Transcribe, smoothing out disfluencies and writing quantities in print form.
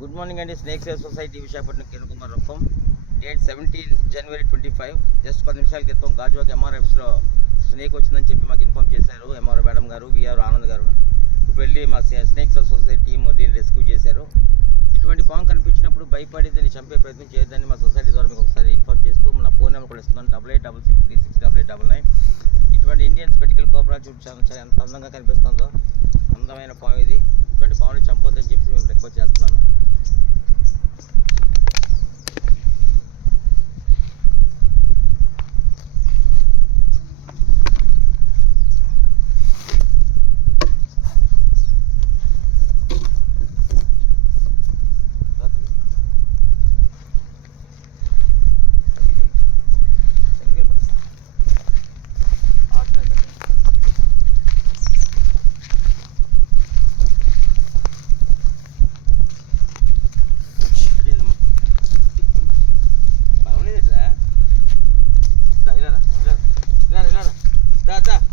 Good morning అండి. Snake save society Visakhapatnam Kirankumar Rokkam. Date 17 January 25. Just 10 నిమిషాల క్రితం గాజువాక ఎంఆర్ఎఫ్స్లో స్నేక్ వచ్చిందని చెప్పి మాకు ఇన్ఫామ్ చేశారు ఎంఆర్ఓ మేడం గారు, విఆర్ ఆనంద్ గారు. ఇప్పుడు వెళ్ళి మా స్నేక్ సేవ్ సొసైటీ టీమ్ దీన్ని రెస్క్యూ చేశారు. ఇటువంటి పాము కనిపించినప్పుడు భయపడి దీన్ని చంపే ప్రయత్నం చేయొద్దని మా సొసైటీ ద్వారా మీకు ఒకసారి ఇన్ఫామ్ చేస్తూ మన ఫోన్ నెంబర్ కూడా ఇస్తున్నాను 8866368899. ఇటువంటి ఇండియన్ స్పెటికల్ కోబ్రా చూడు చాలా ఎంత అందంగా కనిపిస్తుందో, అందమైన పాము ఇది. ఇటువంటి పాముని చంపొద్దని చెప్పి మేము రిక్వెస్ట్ చేస్తున్నాను. Da.